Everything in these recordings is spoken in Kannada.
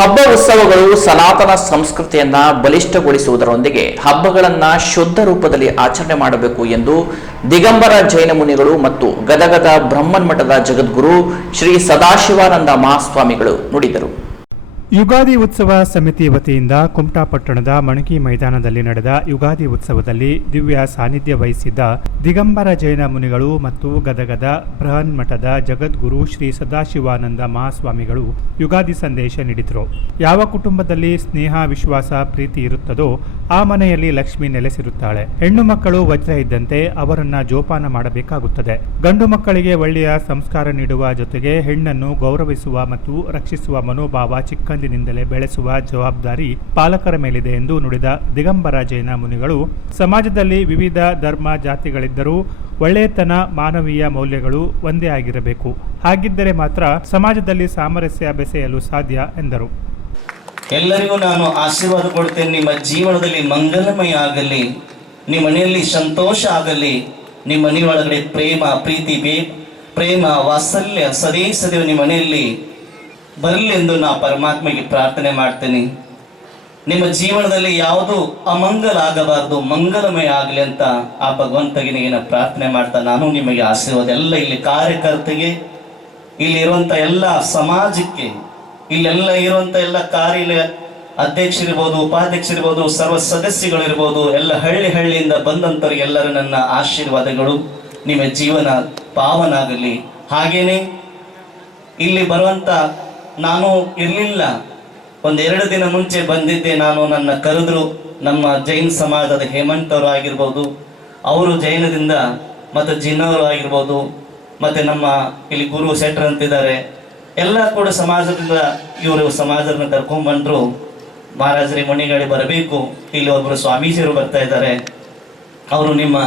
ಹಬ್ಬ ಉತ್ಸವಗಳು ಸನಾತನ ಸಂಸ್ಕೃತಿಯನ್ನ ಬಲಿಷ್ಠಗೊಳಿಸುವುದರೊಂದಿಗೆ ಹಬ್ಬಗಳನ್ನ ಶುದ್ಧ ರೂಪದಲ್ಲಿ ಆಚರಣೆ ಮಾಡಬೇಕು ಎಂದು ದಿಗಂಬರ ಜೈನ ಮುನಿಗಳು ಮತ್ತು ಗದಗದ ಬ್ರಹ್ಮನ್ಮಠದ ಜಗದ್ಗುರು ಶ್ರೀ ಸದಾಶಿವಾನಂದ ಮಹಾಸ್ವಾಮಿಗಳು ನುಡಿದರು. ಯುಗಾದಿ ಉತ್ಸವ ಸಮಿತಿ ವತಿಯಿಂದ ಕುಮಟಾ ಪಟ್ಟಣದ ಮಣಕಿ ಮೈದಾನದಲ್ಲಿ ನಡೆದ ಯುಗಾದಿ ಉತ್ಸವದಲ್ಲಿ ದಿವ್ಯ ಸಾನ್ನಿಧ್ಯ ವಹಿಸಿದ್ದ ದಿಗಂಬರ ಜೈನ ಮುನಿಗಳು ಮತ್ತು ಗದಗದ ಬೃಹನ್ಮಠದ ಜಗದ್ಗುರು ಶ್ರೀ ಸದಾಶಿವಾನಂದ ಮಹಾಸ್ವಾಮಿಗಳು ಯುಗಾದಿ ಸಂದೇಶ ನೀಡಿದರು. ಯಾವ ಕುಟುಂಬದಲ್ಲಿ ಸ್ನೇಹ, ವಿಶ್ವಾಸ, ಪ್ರೀತಿ ಇರುತ್ತದೋ ಆ ಮನೆಯಲ್ಲಿ ಲಕ್ಷ್ಮಿ ನೆಲೆಸಿರುತ್ತಾಳೆ. ಹೆಣ್ಣು ಮಕ್ಕಳು ವಜ್ರ ಇದ್ದಂತೆ ಅವರನ್ನ ಜೋಪಾನ ಮಾಡಬೇಕಾಗುತ್ತದೆ. ಗಂಡು ಮಕ್ಕಳಿಗೆ ಒಳ್ಳೆಯ ಸಂಸ್ಕಾರ ನೀಡುವ ಜೊತೆಗೆ ಹೆಣ್ಣನ್ನು ಗೌರವಿಸುವ ಮತ್ತು ರಕ್ಷಿಸುವ ಮನೋಭಾವ ಚಿಕ್ಕಂದಿನಿಂದಲೇ ಬೆಳೆಸುವ ಜವಾಬ್ದಾರಿ ಪಾಲಕರ ಮೇಲಿದೆ ಎಂದು ನುಡಿದ ದಿಗಂಬರ ಜೈನ ಮುನಿಗಳು, ಸಮಾಜದಲ್ಲಿ ವಿವಿಧ ಧರ್ಮ ಜಾತಿಗಳಿದ್ದರೂ ಒಳ್ಳೆಯತನ, ಮಾನವೀಯ ಮೌಲ್ಯಗಳು ಒಂದೇ ಆಗಿರಬೇಕು. ಹಾಗಿದ್ದರೆ ಮಾತ್ರ ಸಮಾಜದಲ್ಲಿ ಸಾಮರಸ್ಯ ಬೆಸೆಯಲು ಸಾಧ್ಯ ಎಂದರು. ಎಲ್ಲರಿಗೂ ನಾನು ಆಶೀರ್ವಾದ ಕೊಡ್ತೇನೆ. ನಿಮ್ಮ ಜೀವನದಲ್ಲಿ ಮಂಗಲಮಯ ಆಗಲಿ, ನಿಮ್ಮ ಮನೆಯಲ್ಲಿ ಸಂತೋಷ ಆಗಲಿ, ನಿಮ್ಮ ಮನೆಯೊಳಗಡೆ ಪ್ರೇಮ, ಪ್ರೀತಿ, ಪ್ರೇಮ, ವಾತ್ಸಲ್ಯ ಸದೇ ಸದೇ ನಿಮ್ಮ ಮನೆಯಲ್ಲಿ ಬರಲಿ ಎಂದು ನಾ ಪರಮಾತ್ಮಗೆ ಪ್ರಾರ್ಥನೆ ಮಾಡ್ತೇನೆ. ನಿಮ್ಮ ಜೀವನದಲ್ಲಿ ಯಾವುದು ಅಮಂಗಲ ಆಗಬಾರದು, ಮಂಗಲಮಯ ಆಗಲಿ ಅಂತ ಆ ಭಗವಂತನಿಗೆ ಪ್ರಾರ್ಥನೆ ಮಾಡ್ತಾ ನಾನು ನಿಮಗೆ ಆಶೀರ್ವಾದ, ಎಲ್ಲ ಇಲ್ಲಿ ಕಾರ್ಯಕರ್ತೆಗೆ, ಇಲ್ಲಿರುವಂಥ ಎಲ್ಲ ಸಮಾಜಕ್ಕೆ, ಇಲ್ಲೆಲ್ಲ ಇರುವಂಥ ಎಲ್ಲ ಕಾರ್ಯ ಅಧ್ಯಕ್ಷರಿರ್ಬೋದು, ಉಪಾಧ್ಯಕ್ಷರಿರ್ಬೋದು, ಸರ್ವ ಸದಸ್ಯಗಳಿರ್ಬೋದು, ಎಲ್ಲ ಹಳ್ಳಿಯಿಂದ ಬಂದಂಥವ್ರಿಗೆ ಎಲ್ಲರ ನನ್ನ ಆಶೀರ್ವಾದಗಳು. ನಿಮ್ಮ ಜೀವನ ಪಾವನಾಗಲಿ. ಹಾಗೇನೆ ಇಲ್ಲಿ ಬರುವಂಥ ನಾನು ಇರಲಿಲ್ಲ, ಒಂದೆರಡು ದಿನ ಮುಂಚೆ ಬಂದಿದ್ದೆ. ನಾನು ನನ್ನ ಕರೆದ್ರು ನಮ್ಮ ಜೈನ್ ಸಮಾಜದ ಹೇಮಂತ್ ಅವರು ಆಗಿರ್ಬೋದು, ಅವರು ಜೈನದಿಂದ, ಮತ್ತು ಜಿನ್ನವರು ಆಗಿರ್ಬೋದು, ಮತ್ತು ನಮ್ಮ ಇಲ್ಲಿ ಗುರು ಶೆಟ್ರ್ ಅಂತಿದ್ದಾರೆ, ಎಲ್ಲ ಕೂಡ ಸಮಾಜದಿಂದ ಇವರು ಸಮಾಜವನ್ನು ಕರ್ಕೊಂಡ್ಬಂದ್ರು. ಮಹಾರಾಜರಿ ಮಣಿಗಾಡಿ ಬರಬೇಕು, ಇಲ್ಲಿ ಒಬ್ಬರು ಸ್ವಾಮೀಜಿಯವರು ಬರ್ತಾ ಇದ್ದಾರೆ, ಅವರು ನಿಮ್ಮ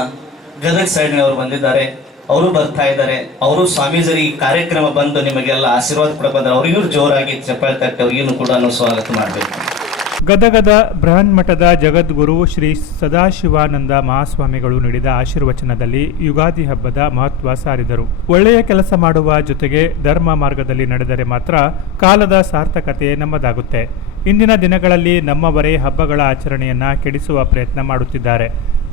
ಗದಗ ಸೈಡ್ನವರು ಬಂದಿದ್ದಾರೆ, ಅವರು ಬರ್ತಾ ಇದ್ದಾರೆ. ಅವರು ಸ್ವಾಮೀಜರಿ ಕಾರ್ಯಕ್ರಮ ಬಂದು ನಿಮಗೆಲ್ಲ ಆಶೀರ್ವಾದ ಕೊಡಕ್ಕೆ ಬಂದರೆ ಅವರಿಗೂ ಜೋರಾಗಿ ಚಪ್ಪಾಳೆ ತಟ್ಟಿ ಅವರಿಗೂ ಕೂಡ ಸ್ವಾಗತ ಮಾಡಬೇಕು. ಗದಗದ ಬೃಹನ್ಮಠದ ಜಗದ್ಗುರು ಶ್ರೀ ಸದಾಶಿವಾನಂದ ಮಹಾಸ್ವಾಮಿಗಳು ನೀಡಿದ ಆಶೀರ್ವಚನದಲ್ಲಿ ಯುಗಾದಿ ಹಬ್ಬದ ಮಹತ್ವ ಸಾರಿದರು. ಒಳ್ಳೆಯ ಕೆಲಸ ಮಾಡುವ ಜೊತೆಗೆ ಧರ್ಮ ಮಾರ್ಗದಲ್ಲಿ ನಡೆದರೆ ಮಾತ್ರ ಕಾಲದ ಸಾರ್ಥಕತೆ ನಮ್ಮದಾಗುತ್ತೆ. ಇಂದಿನ ದಿನಗಳಲ್ಲಿ ನಮ್ಮವರೇ ಹಬ್ಬಗಳ ಆಚರಣೆಯನ್ನ ಕೆಡಿಸುವ ಪ್ರಯತ್ನ ಮಾಡುತ್ತಿದ್ದಾರೆ.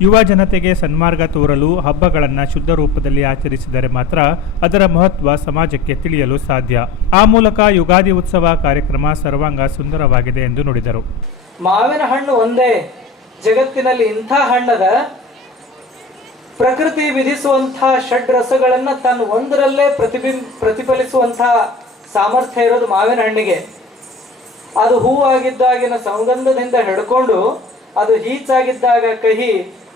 ಯುವ ಜನತೆಗೆ ಸನ್ಮಾರ್ಗ ತೋರಲು ಹಬ್ಬಗಳನ್ನು ಶುದ್ಧ ರೂಪದಲ್ಲಿ ಆಚರಿಸಿದರೆ ಮಾತ್ರ ಅದರ ಮಹತ್ವ ಸಮಾಜಕ್ಕೆ ತಿಳಿಯಲು ಸಾಧ್ಯ. ಆ ಮೂಲಕ ಯುಗಾದಿ ಉತ್ಸವ ಕಾರ್ಯಕ್ರಮ ಸರ್ವಾಂಗ ಸುಂದರವಾಗಿದೆ ಎಂದು ನುಡಿದರು. ಮಾವಿನ ಹಣ್ಣು ಒಂದೇ ಜಗತ್ತಿನಲ್ಲಿ ಇಂಥ ಹಣ್ಣದ ಪ್ರಕೃತಿ ವಿಧಿಸುವಂತಹ ಷಡ್ ರಸಗಳನ್ನ ತನ್ನ ಒಂದರಲ್ಲೇ ಪ್ರತಿಫಲಿಸುವಂತಹ ಸಾಮರ್ಥ್ಯ ಇರೋದು ಮಾವಿನ ಹಣ್ಣಿಗೆ. ಅದು ಹೂವಾಗಿದ್ದಾಗಿನ ಸುಗಂಧದಿಂದ ಹಿಡ್ಕೊಂಡು ಅದು ಹೀಚಾಗಿದ್ದಾಗ ಕಹಿ,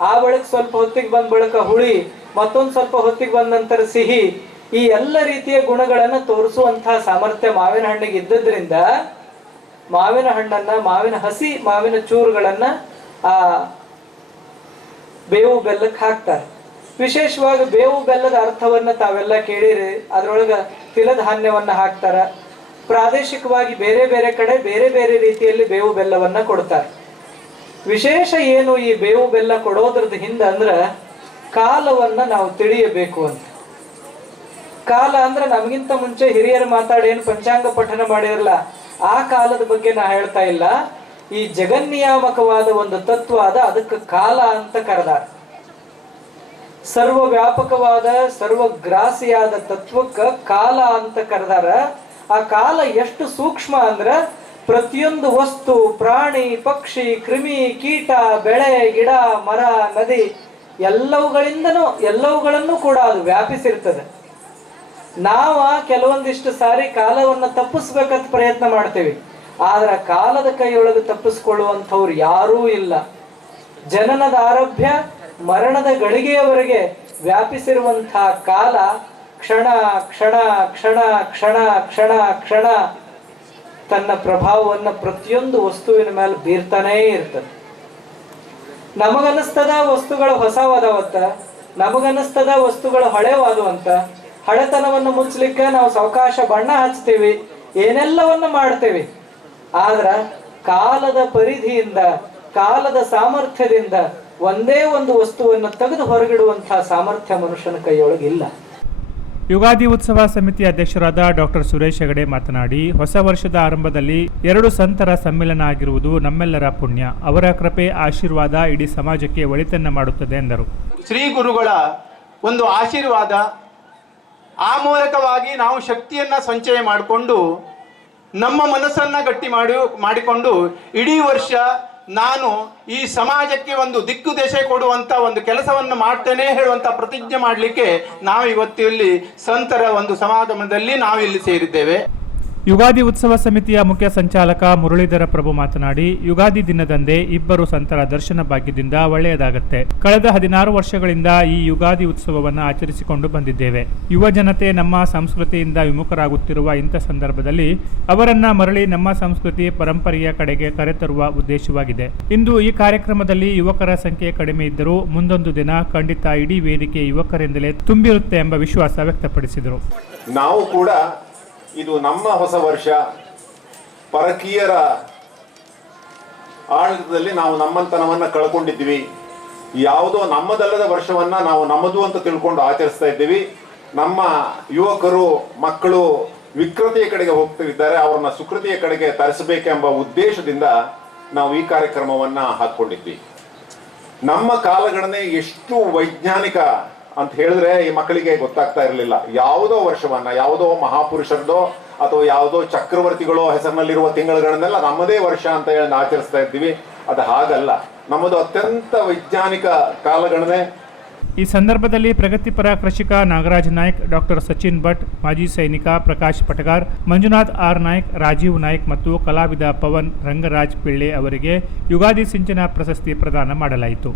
ಆ ಬಳಿಕ ಸ್ವಲ್ಪ ಹೊತ್ತಿಗೆ ಬಂದ ಬಳಿಕ ಹುಳಿ, ಮತ್ತೊಂದು ಸ್ವಲ್ಪ ಹೊತ್ತಿಗೆ ಬಂದ ನಂತರ ಸಿಹಿ, ಈ ಎಲ್ಲ ರೀತಿಯ ಗುಣಗಳನ್ನು ತೋರಿಸುವಂತಹ ಸಾಮರ್ಥ್ಯ ಮಾವಿನ ಹಣ್ಣಿಗೆ ಇದ್ದದ್ರಿಂದ ಮಾವಿನ ಹಣ್ಣನ್ನ, ಮಾವಿನ ಹಸಿ ಮಾವಿನ ಚೂರುಗಳನ್ನ ಆ ಬೇವು ಬೆಲ್ಲಕ್ಕೆ ಹಾಕ್ತಾರೆ. ವಿಶೇಷವಾಗಿ ಬೇವು ಬೆಲ್ಲದ ಅರ್ಥವನ್ನ ತಾವೆಲ್ಲ ಕೇಳಿರಿ. ಅದರೊಳಗ ತಿಲಧಾನ್ಯವನ್ನ ಹಾಕ್ತಾರ. ಪ್ರಾದೇಶಿಕವಾಗಿ ಬೇರೆ ಬೇರೆ ಕಡೆ ಬೇರೆ ಬೇರೆ ರೀತಿಯಲ್ಲಿ ಬೇವು ಬೆಲ್ಲವನ್ನ ಕೊಡ್ತಾರೆ. ವಿಶೇಷ ಏನು ಈ ಬೇವು ಬೆಲ್ಲ ಕೊಡೋದ್ರದ್ದು ಹಿಂದೆ ಅಂದ್ರೆ ಕಾಲವನ್ನ ನಾವು ತಿಳಿಯಬೇಕು ಅಂತ. ಕಾಲ ಅಂದ್ರೆ ನಮಗಿಂತ ಮುಂಚೆ ಹಿರಿಯರು ಮಾತಾಡಿ ಏನು ಪಂಚಾಂಗ ಪಠನ ಮಾಡಿರಲ್ಲ, ಆ ಕಾಲದ ಬಗ್ಗೆ ನಾ ಹೇಳ್ತಾ ಇಲ್ಲ. ಈ ಜಗನ್ನಿಯಾಮಕವಾದ ಒಂದು ತತ್ವ ಅದ, ಅದಕ್ಕೆ ಕಾಲ ಅಂತ ಕರೆದಾರ. ಸರ್ವ ವ್ಯಾಪಕವಾದ ಸರ್ವಗ್ರಾಸಿಯಾದ ತತ್ವಕ್ಕ ಕಾಲ ಅಂತ ಕರೆದಾರ. ಆ ಕಾಲ ಎಷ್ಟು ಸೂಕ್ಷ್ಮ ಅಂದ್ರ ಪ್ರತಿಯೊಂದು ವಸ್ತು, ಪ್ರಾಣಿ, ಪಕ್ಷಿ, ಕ್ರಿಮಿ, ಕೀಟ, ಬೆಳೆ, ಗಿಡ, ಮರ, ನದಿ ಎಲ್ಲವುಗಳನ್ನು ಕೂಡ ಅದು ವ್ಯಾಪಿಸಿರ್ತದೆ. ನಾವ ಕೆಲವೊಂದಿಷ್ಟು ಸಾರಿ ಕಾಲವನ್ನು ತಪ್ಪಿಸ್ಬೇಕಂತ ಪ್ರಯತ್ನ ಮಾಡ್ತೇವೆ, ಆದ್ರೆ ಕಾಲದ ಕೈಯೊಳಗೆ ತಪ್ಪಿಸ್ಕೊಳ್ಳುವಂಥವ್ರು ಯಾರೂ ಇಲ್ಲ. ಜನನದ ಆರಭ್ಯ ಮರಣದ ಗಳಿಗೆಯವರೆಗೆ ವ್ಯಾಪಿಸಿರುವಂತಹ ಕಾಲ ಕ್ಷಣ ಕ್ಷಣ ಕ್ಷಣ ಕ್ಷಣ ಕ್ಷಣ ಕ್ಷಣ ತನ್ನ ಪ್ರಭಾವವನ್ನು ಪ್ರತಿಯೊಂದು ವಸ್ತುವಿನ ಮೇಲೆ ಬೀರ್ತಾನೇ ಇರ್ತದೆ. ನಮಗನ್ನಿಸ್ತದ ವಸ್ತುಗಳು ಹೊಸವಾದವಂತ, ನಮಗನ್ನಿಸ್ತದ ವಸ್ತುಗಳು ಹಳೆವಾದವಂತ. ಹಳೆತನವನ್ನು ಮುಚ್ಚಲಿಕ್ಕೆ ನಾವು ಸಾವಕಾಶ ಬಣ್ಣ ಹಚ್ತೀವಿ, ಏನೆಲ್ಲವನ್ನು ಮಾಡ್ತೇವೆ. ಆದ್ರ ಕಾಲದ ಪರಿಧಿಯಿಂದ, ಕಾಲದ ಸಾಮರ್ಥ್ಯದಿಂದ ಒಂದೇ ಒಂದು ವಸ್ತುವನ್ನು ತೆಗೆದು ಹೊರಗಿಡುವಂತಹ ಸಾಮರ್ಥ್ಯ ಮನುಷ್ಯನ ಕೈಯೊಳಗಿಲ್ಲ. ಯುಗಾದಿ ಉತ್ಸವ ಸಮಿತಿ ಅಧ್ಯಕ್ಷರಾದ ಡಾಕ್ಟರ್ ಸುರೇಶ್ ಹೆಗಡೆ ಮಾತನಾಡಿ, ಹೊಸ ವರ್ಷದ ಆರಂಭದಲ್ಲಿ 2 ಸಂತರ ಸಮ್ಮಿಲನ ಆಗಿರುವುದು ನಮ್ಮೆಲ್ಲರ ಪುಣ್ಯ. ಅವರ ಕೃಪೆ ಆಶೀರ್ವಾದ ಇಡೀ ಸಮಾಜಕ್ಕೆ ಒಳಿತನ್ನ ಮಾಡುತ್ತದೆ ಎಂದರು. ಶ್ರೀ ಗುರುಗಳ ಒಂದು ಆಶೀರ್ವಾದ, ಆ ಮೂಲಕವಾಗಿ ನಾವು ಶಕ್ತಿಯನ್ನ ಸಂಚಯ ಮಾಡಿಕೊಂಡು ನಮ್ಮ ಮನಸ್ಸನ್ನ ಗಟ್ಟಿ ಮಾಡಿಕೊಂಡು ಇಡೀ ವರ್ಷ ನಾನು ಈ ಸಮಾಜಕ್ಕೆ ಒಂದು ದಿಕ್ಕು ದೆಸೆ ಕೊಡುವಂತ ಒಂದು ಕೆಲಸವನ್ನು ಮಾಡ್ತೇನೆ ಹೇಳುವಂತ ಪ್ರತಿಜ್ಞೆ ಮಾಡಲಿಕ್ಕೆ ನಾವು ಇವತ್ತು ಇಲ್ಲಿ ಸಂತರ ಒಂದು ಸಮಾಗಮದಲ್ಲಿ ನಾವು ಇಲ್ಲಿ ಸೇರಿದ್ದೇವೆ. ಯುಗಾದಿ ಉತ್ಸವ ಸಮಿತಿಯ ಮುಖ್ಯ ಸಂಚಾಲಕ ಮುರಳೀಧರ ಪ್ರಭು ಮಾತನಾಡಿ, ಯುಗಾದಿ ದಿನದಂದೇ ಇಬ್ಬರು ಸಂತರ ದರ್ಶನ ಭಾಗ್ಯದಿಂದ ಒಳ್ಳೆಯದಾಗತ್ತೆ. ಕಳೆದ 16 ವರ್ಷಗಳಿಂದ ಈ ಯುಗಾದಿ ಉತ್ಸವವನ್ನು ಆಚರಿಸಿಕೊಂಡು ಬಂದಿದ್ದೇವೆ. ಯುವ ಜನತೆ ನಮ್ಮ ಸಂಸ್ಕೃತಿಯಿಂದ ವಿಮುಖರಾಗುತ್ತಿರುವ ಇಂಥ ಸಂದರ್ಭದಲ್ಲಿ ಅವರನ್ನ ಮರಳಿ ನಮ್ಮ ಸಂಸ್ಕೃತಿ ಪರಂಪರೆಯ ಕಡೆಗೆ ಕರೆತರುವ ಉದ್ದೇಶವಾಗಿದೆ. ಇಂದು ಈ ಕಾರ್ಯಕ್ರಮದಲ್ಲಿ ಯುವಕರ ಸಂಖ್ಯೆ ಕಡಿಮೆ ಇದ್ದರೂ ಮುಂದೊಂದು ದಿನ ಖಂಡಿತ ಇಡೀ ವೇದಿಕೆ ಯುವಕರಿಂದಲೇ ತುಂಬಿರುತ್ತೆ ಎಂಬ ವಿಶ್ವಾಸ ವ್ಯಕ್ತಪಡಿಸಿದರು. ನಾವು ಕೂಡ ಇದು ನಮ್ಮ ಹೊಸ ವರ್ಷ, ಪರಕೀಯರ ಆಡಳಿತದಲ್ಲಿ ನಾವು ನಮ್ಮಂತನವನ್ನ ಕಳ್ಕೊಂಡಿದ್ವಿ. ಯಾವುದೋ ನಮ್ಮದಲ್ಲದ ವರ್ಷವನ್ನ ನಾವು ನಮ್ಮದು ಅಂತ ತಿಳ್ಕೊಂಡು ಆಚರಿಸ್ತಾ ಇದ್ದೀವಿ. ನಮ್ಮ ಯುವಕರು ಮಕ್ಕಳು ವಿಕೃತಿಯ ಕಡೆಗೆ ಹೋಗ್ತಿದ್ದಾರೆ, ಅವ್ರನ್ನ ಸುಕೃತಿಯ ಕಡೆಗೆ ತರಿಸಬೇಕೆಂಬ ಉದ್ದೇಶದಿಂದ ನಾವು ಈ ಕಾರ್ಯಕ್ರಮವನ್ನ ಹಾಕೊಂಡಿದ್ವಿ. ನಮ್ಮ ಕಾಲಗಣನೆ ಎಷ್ಟು ವೈಜ್ಞಾನಿಕ ಅಂತ ಹೇಳಿದ್ರೆ ಈ ಮಕ್ಕಳಿಗೆ ಗೊತ್ತಾಗ್ತಾ ಇರಲಿಲ್ಲ. ಯಾವುದೋ ವರ್ಷವನ್ನ, ಯಾವುದೋ ಮಹಾಪುರುಷರದೋ ಅಥವಾ ಯಾವುದೋ ಚಕ್ರವರ್ತಿಗಳೋ ಹೆಸರಿನಲ್ಲಿರುವ ತಿಂಗಳುಗಳನ್ನೆಲ್ಲ ನಮ್ಮದೇ ವರ್ಷ ಅಂತ ಹೇಳಿ ಆಚರಿಸ್ತಾ ಇದ್ದೀವಿ. ಅದು ಹಾಗಲ್ಲ, ನಮ್ಮದು ಅತ್ಯಂತ ವೈಜ್ಞಾನಿಕ ಕಾಲಗಣನೆ. ಈ ಸಂದರ್ಭದಲ್ಲಿ ಪ್ರಗತಿಪರ ಕೃಷಿಕ ನಾಗರಾಜ್ ನಾಯ್ಕ್, ಡಾಕ್ಟರ್ ಸಚಿನ್ ಭಟ್, ಮಾಜಿ ಸೈನಿಕ ಪ್ರಕಾಶ್ ಪಟಗಾರ್, ಮಂಜುನಾಥ್ ಆರ್ ನಾಯ್ಕ್, ರಾಜೀವ್ ನಾಯ್ಕ್ ಮತ್ತು ಕಲಾವಿದ ಪವನ್ ರಂಗರಾಜ್ ಪಿಳ್ಳೆ ಅವರಿಗೆ ಯುಗಾದಿ ಸಿಂಚನ ಪ್ರಶಸ್ತಿ ಪ್ರದಾನ ಮಾಡಲಾಯಿತು.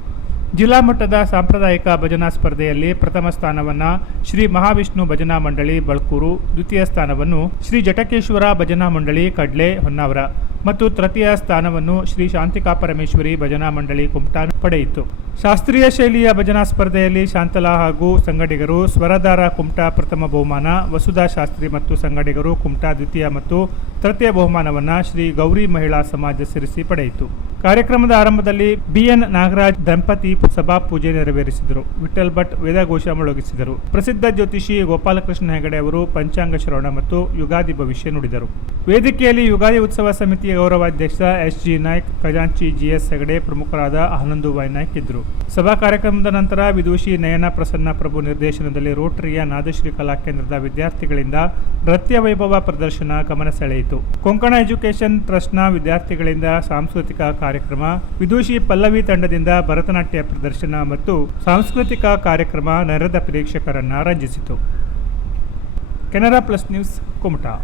ಜಿಲ್ಲಾ ಮಟ್ಟದ ಸಾಂಪ್ರದಾಯಿಕ ಭಜನಾ ಸ್ಪರ್ಧೆಯಲ್ಲಿ ಪ್ರಥಮ ಸ್ಥಾನವನ್ನು ಶ್ರೀ ಮಹಾವಿಷ್ಣು ಭಜನಾ ಮಂಡಳಿ ಬಳ್ಕೂರು, ದ್ವಿತೀಯ ಸ್ಥಾನವನ್ನು ಶ್ರೀ ಜಟಕೇಶ್ವರ ಭಜನಾ ಮಂಡಳಿ ಕಡ್ಲೆ ಹೊನ್ನಾವರ ಮತ್ತು ತೃತೀಯ ಸ್ಥಾನವನ್ನು ಶ್ರೀ ಶಾಂತಿಕಾ ಪರಮೇಶ್ವರಿ ಭಜನಾ ಮಂಡಳಿ ಕುಮಟಾ ಪಡೆಯಿತು. ಶಾಸ್ತ್ರೀಯ ಶೈಲಿಯ ಭಜನಾ ಸ್ಪರ್ಧೆಯಲ್ಲಿ ಶಾಂತಲಾ ಹಾಗೂ ಸಂಗಡಿಗರು, ಸ್ವರಧಾರ ಕುಮಟಾ ಪ್ರಥಮ ಬಹುಮಾನ, ವಸುಧಾ ಶಾಸ್ತ್ರಿ ಮತ್ತು ಸಂಗಡಿಗರು ಕುಮಟಾ ದ್ವಿತೀಯ ಮತ್ತು ತೃತೀಯ ಬಹುಮಾನವನ್ನು ಶ್ರೀ ಗೌರಿ ಮಹಿಳಾ ಸಮಾಜ ಸೇರಿಸಿ ಪಡೆಯಿತು. ಕಾರ್ಯಕ್ರಮದ ಆರಂಭದಲ್ಲಿ ಬಿಎನ್ ನಾಗರಾಜ್ ದಂಪತಿ ಸಭಾ ಪೂಜೆ ನೆರವೇರಿಸಿದರು. ವಿಠಲ್ ಭಟ್ ವೇದಘೋಷ ಮೊಳಗಿಸಿದರು. ಪ್ರಸಿದ್ಧ ಜ್ಯೋತಿಷಿ ಗೋಪಾಲಕೃಷ್ಣ ಹೆಗಡೆ ಅವರು ಪಂಚಾಂಗ ಶ್ರವಣ ಮತ್ತು ಯುಗಾದಿ ಭವಿಷ್ಯ ನುಡಿದರು. ವೇದಿಕೆಯಲ್ಲಿ ಯುಗಾದಿ ಉತ್ಸವ ಸಮಿತಿಯ ಗೌರವಾಧ್ಯಕ್ಷ ಎಸ್.ಜಿ. ನಾಯ್ಕ್, ಖಜಾಂಚಿ ಜಿಎಸ್ ಹೆಗಡೆ, ಪ್ರಮುಖರಾದ ಆನಂದು ವೈ ನಾಯ್ಕ್ ಇದ್ದರು. ಸಭಾ ಕಾರ್ಯಕ್ರಮದ ನಂತರ ವಿದೂಷಿ ನಯನ ಪ್ರಸನ್ನ ಪ್ರಭು ನಿರ್ದೇಶನದಲ್ಲಿ ರೋಟರಿಯ ನಾದಶ್ರೀ ಕಲಾ ಕೇಂದ್ರದ ವಿದ್ಯಾರ್ಥಿಗಳಿಂದ ನೃತ್ಯ ವೈಭವ ಪ್ರದರ್ಶನ ಗಮನ ಸೆಳೆಯಿತು. ಕೊಂಕಣ ಎಜುಕೇಷನ್ ಟ್ರಸ್ಟ್ನ ವಿದ್ಯಾರ್ಥಿಗಳಿಂದ ಸಾಂಸ್ಕೃತಿಕ ಕಾರ್ಯಕ್ರಮ, ವಿದೂಷಿ ಪಲ್ಲವಿ ತಂಡದಿಂದ ಭರತನಾಟ್ಯ ಪ್ರದರ್ಶನ ಮತ್ತು ಸಾಂಸ್ಕೃತಿಕ ಕಾರ್ಯಕ್ರಮ ನೆರೆದ ಪ್ರೇಕ್ಷಕರನ್ನ ರಂಜಿಸಿತು. Canara plus news, Kumta.